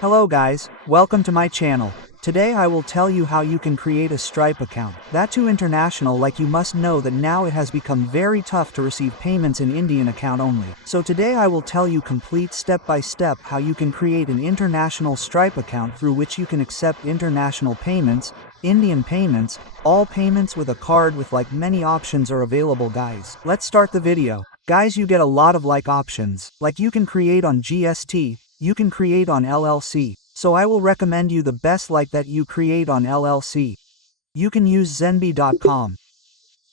Hello guys, welcome to my channel. Today I will tell you how you can create a Stripe account. That too international, like you must know that now it has become very tough to receive payments in Indian account only. So today I will tell you complete step by step how you can create an international Stripe account through which you can accept international payments, Indian payments, all payments with a card with like many options are available guys. Let's start the video. Guys, you get a lot of like options. Like you can create on GST, you can create on LLC. So I will recommend you the best like that you create on LLC. You can use zenby.com.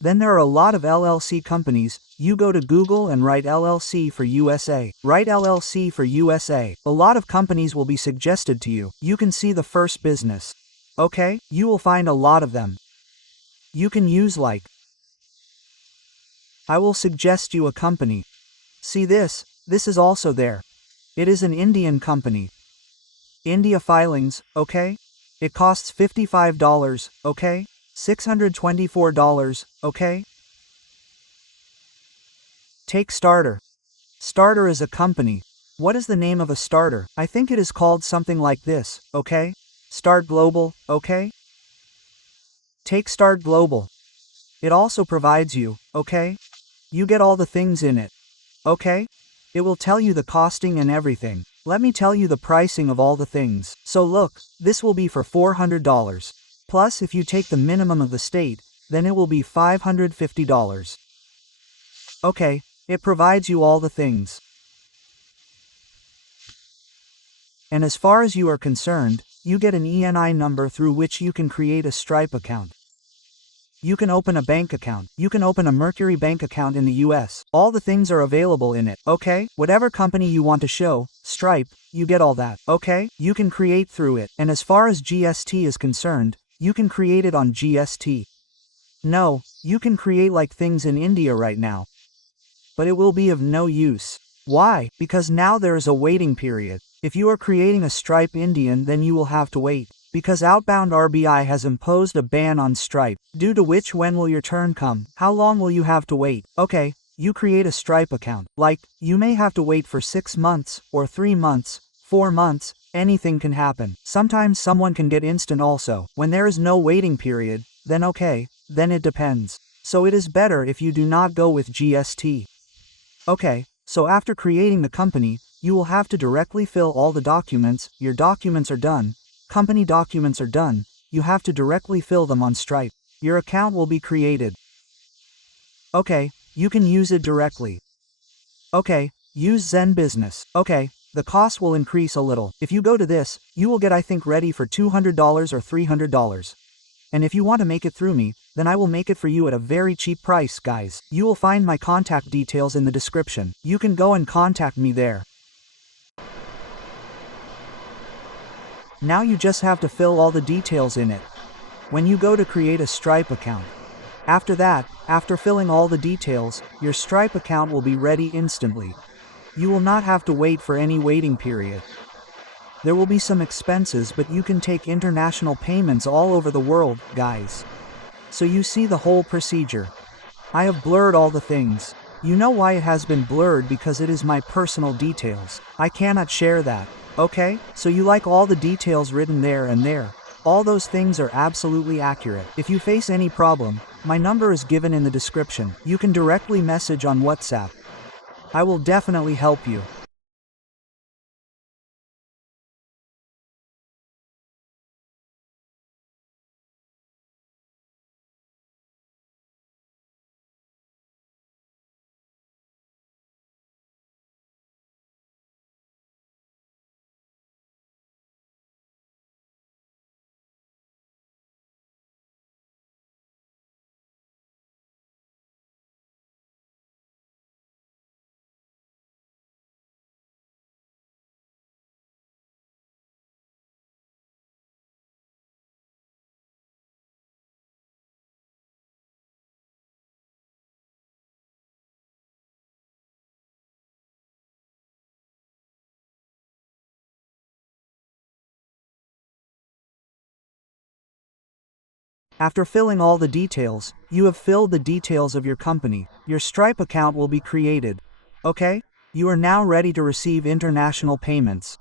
Then there are a lot of LLC companies. You go to Google and write LLC for USA. Write LLC for USA. A lot of companies will be suggested to you. You can see the first business. Okay, you will find a lot of them. You can use like. I will suggest you a company. See this is also there. It is an Indian company. India filings, okay? It costs $55, okay? $624, okay? Take Starter. Starter is a company. What is the name of a starter? I think it is called something like this, okay? Start Global, okay? Take Start Global. It also provides you, okay? You get all the things in it, okay? It will tell you the costing and everything. Let me tell you the pricing of all the things. So look, this will be for $400. Plus if you take the minimum of the state, then it will be $550. Okay, it provides you all the things. And as far as you are concerned, you get an ENI number through which you can create a Stripe account. You can open a bank account. You can open a Mercury bank account in the US. All the things are available in it, okay? Whatever company you want to show, Stripe, you get all that, okay? You can create through it. And as far as GST is concerned, you can create it on GST. No, you can create like things in India right now. But it will be of no use. Why? Because now there is a waiting period. If you are creating a Stripe Indian, then you will have to wait. Because outbound RBI has imposed a ban on Stripe, due to which when will your turn come? How long will you have to wait? Okay, you create a Stripe account. Like, you may have to wait for 6 months, or 3 months, 4 months, anything can happen. Sometimes someone can get instant also. When there is no waiting period, then okay, then it depends. So it is better if you do not go with GST. Okay, so after creating the company, you will have to directly fill all the documents. Your documents are done. Company documents are done, you have to directly fill them on Stripe. Your account will be created. Okay, you can use it directly. Okay, use Zen Business. Okay, the cost will increase a little. If you go to this, you will get I think ready for $200 or $300. And if you want to make it through me, then I will make it for you at a very cheap price guys. You will find my contact details in the description. You can go and contact me there. Now you just have to fill all the details in it. When you go to create a Stripe account. After that, after filling all the details, your Stripe account will be ready instantly. You will not have to wait for any waiting period. There will be some expenses, but you can take international payments all over the world, guys. So you see the whole procedure. I have blurred all the things. You know why it has been blurred? Because it is my personal details. I cannot share that. Okay, so you like all the details written there and there. All those things are absolutely accurate. If you face any problem, my number is given in the description. You can directly message on WhatsApp. I will definitely help you. After filling all the details, you have filled the details of your company. Your Stripe account will be created. Okay? You are now ready to receive international payments.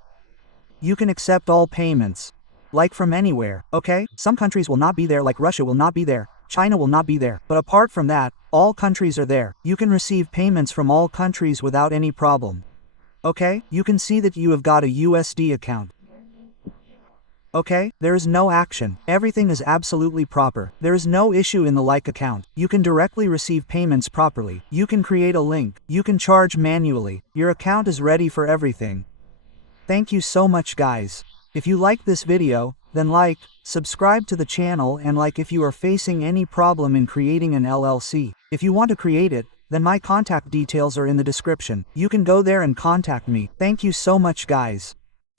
You can accept all payments. Like from anywhere, okay? Some countries will not be there, like Russia will not be there, China will not be there. But apart from that, all countries are there. You can receive payments from all countries without any problem. Okay? You can see that you have got a USD account. Okay? There is no action. Everything is absolutely proper. There is no issue in the like account. You can directly receive payments properly. You can create a link. You can charge manually. Your account is ready for everything. Thank you so much, guys. If you like this video, then like, subscribe to the channel, and like if you are facing any problem in creating an LLC. If you want to create it, then my contact details are in the description. You can go there and contact me. Thank you so much, guys.